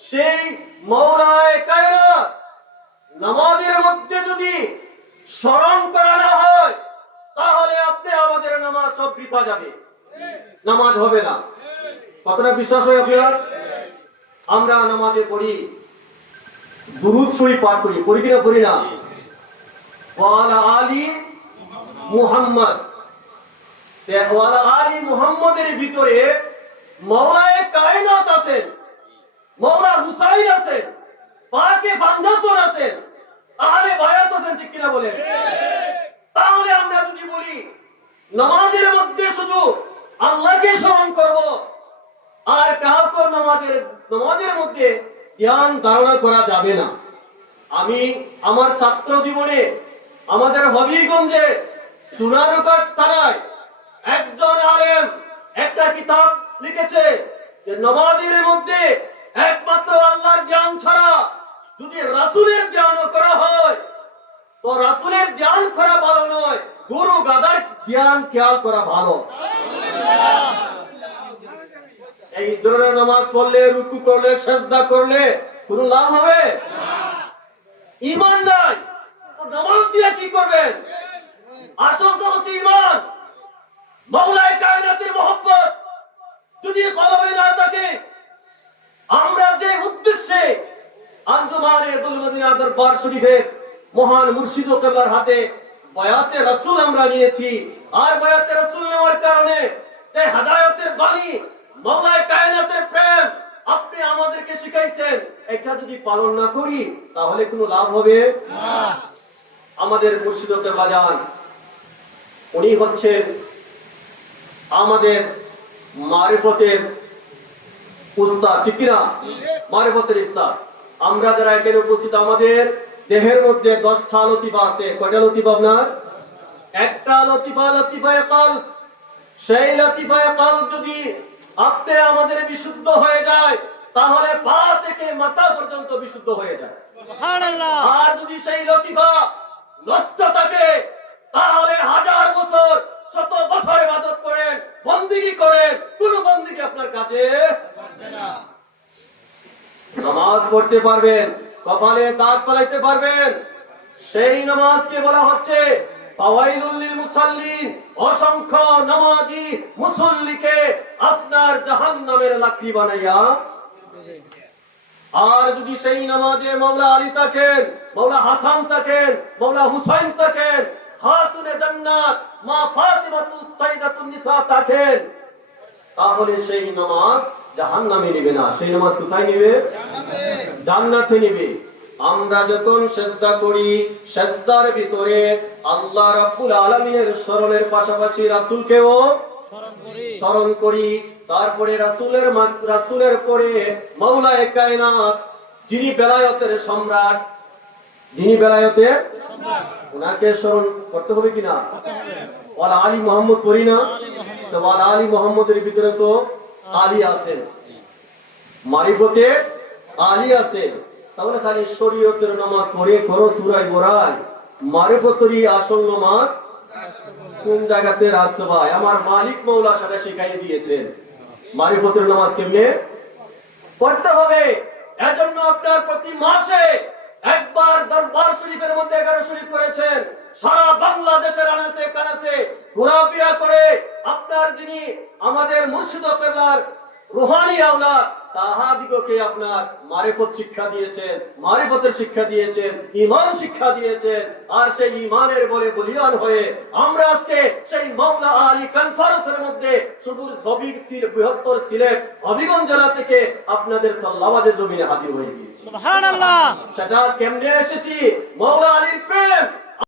সেই মৌলায় কায়নাত নামাজের মধ্যে যদি স্মরণ করা না হয়, তাহলে আপনি আমাদের নামাজ সব বৃথা যাবে। নামাজ হবে না। কতটা বিশ্বাস হয় আপনার? আমরা নামাজে পড়ি, দুরুদ শরীফ পাঠ করি। পড়ি কিনা পড়ি না? ওয়ালা আলী মুহাম্মদ। ওয়ালা আলী মুহাম্মদের ভিতরে মৌলায়ে কায়নাত আছেন। বায়াত আছেন ঠিক কিনা বলেন? তাহলে আমরা যদি বলি মধ্যে শুধু আল্লাহকে স্মরণ আর মধ্যে ধারণা করা যাবে না। আমি আমার ছাত্র জীবনে আমাদের হবিগঞ্জে একজন আলেম একটা কিতাব লিখেছে যে, নমাজের মধ্যে একমাত্র আল্লাহর জ্ঞান ছাড়া যদি রাসূলের জ্ঞানও করা হয়, তো রাসূলের জ্ঞান করা ভালো নয়, গরু গাদার জ্ঞান খেয়াল করা ভালো। এই ধরনের নামাজ পড়লে, রুকু করলে, সেজদা করলে কোনো লাভ হবে? ইমান নাই। নামাজ দিয়ে কি করবেন? তো হচ্ছে ইমান। মৌলায় কায়নাতের মোহব্বত। যদি কলমে না থাকে আমরা যে উদ্দেশ্যে আঞ্জুমানে দুলমদিনা দরবার শরীফের মহান মুর্শিদ কেবলার হাতে বয়াতে রাসূল আমরা নিয়েছি। আর বয়াতে রাসূল নেওয়ার কারণে যে হাদায়াতের বাণী মৌলায় কায়নাতের প্রেম আপনি আমাদেরকে শিখাইছেন, এটা যদি পালন না করি, তাহলে কোনো লাভ হবে? আমাদের মুর্শিদ কেবলা যান, উনি হচ্ছেন আমাদের মারিফতের উস্তাদ। ঠিক কিনা? মারিফতের উস্তাদ আমরা যারা এখানে উপস্থিত আমাদের দেহের মধ্যে দশটা লতিফা আছে। কয়টা লতিফা আপনার? একটা লতিফা লতিফায়ে কলব। সেই লতিফায়ে কলব যদি আপনি আমাদের বিশুদ্ধ হয়ে যায় তাহলে পা থেকে মাথা পর্যন্ত বিশুদ্ধ হয়ে যায়। আর যদি সেই লতিফা নষ্ট থাকে তাহলে হাজার বছর শত বছর ইবাদত করেন বন্দিগি করেন কোন বন্দিগি আপনার কাছে নামাজ পড়তে পারবেন, কপালে দাঁত পালাইতে পারবেন। সেই নামাজকে বলা হচ্ছে মুসাল্লিন, অসংখ্য নামাজি মুসল্লিকে আপনার জাহান্নামের লাকড়ি বানাইয়া। আর যদি সেই নামাজে মাওলা আলী থাকেন, মাওলা হাসান থাকেন, মাওলা হুসাইন থাকেন, খাতুনে জান্নাত, মা ফাতিমাতু সাইয়্যিদাতুন নিসা থাকেন, তাহলে সেই নামাজ জাহান্নামে নিবে না। সেই নামাজ কোথায় নিবে? জান্নাতে নিবে। আমরা যখন সেজদা করি সেজদার ভিতরে আল্লাহ রাব্বুল আলামিনের স্মরণের পাশাপাশি রাসূলকেও স্মরণ করি। তারপরে রাসূলের রাসূলের পরে মাওলায়ে কায়নাত যিনি বেলায়েতের সম্রাট যিনি বেলায়েতের ওনাকে স্মরণ করতে হবে কিনা ওয়ালা আলী মোহাম্মদ করি না? তো ওয়ালা আলী মোহাম্মদের ভিতরে তো আলী আছেন। মারিফতে আলী আছে তাহলে খালি শরীয়তের নামাজ পড়ে করো তুরাই গোড়াই মারিফতেরই আসল নামাজ কোন জায়গাতে রাখছো ভাই? আমার মালিক মৌলা সেটা শিখাই দিয়েছেন। মারিফতের নামাজ কেমনে? পড়তে হবে। এজন্য আপনার প্রতি মাসে একবার দরবার শরীফের মধ্যে এগারো শরীফ করেছেন। সারা বাংলাদেশের আনাচে কানাচে ঘোরাফেরা করে আপনার যিনি আমাদের মুর্শিদ কেবলার রুহানি আওলা তাহাদিগকে আপনার মারিফত শিক্ষা দিয়েছেন মারিফতের শিক্ষা দিয়েছেন ইমান শিক্ষা দিয়েছেন আর সেই ইমানের বলে বলিয়ান হয়ে আমরা আজকে সেই মাওলা আলী কনফারেন্সের মধ্যে সুদূর সিল বৃহত্তর সিলেট হবিগঞ্জ জেলা থেকে আপনাদের সাল্লাবাদের জমিনে হাজির হয়ে গিয়েছি। সেটা কেমনে এসেছি? মৌলা আলীর প্রেম।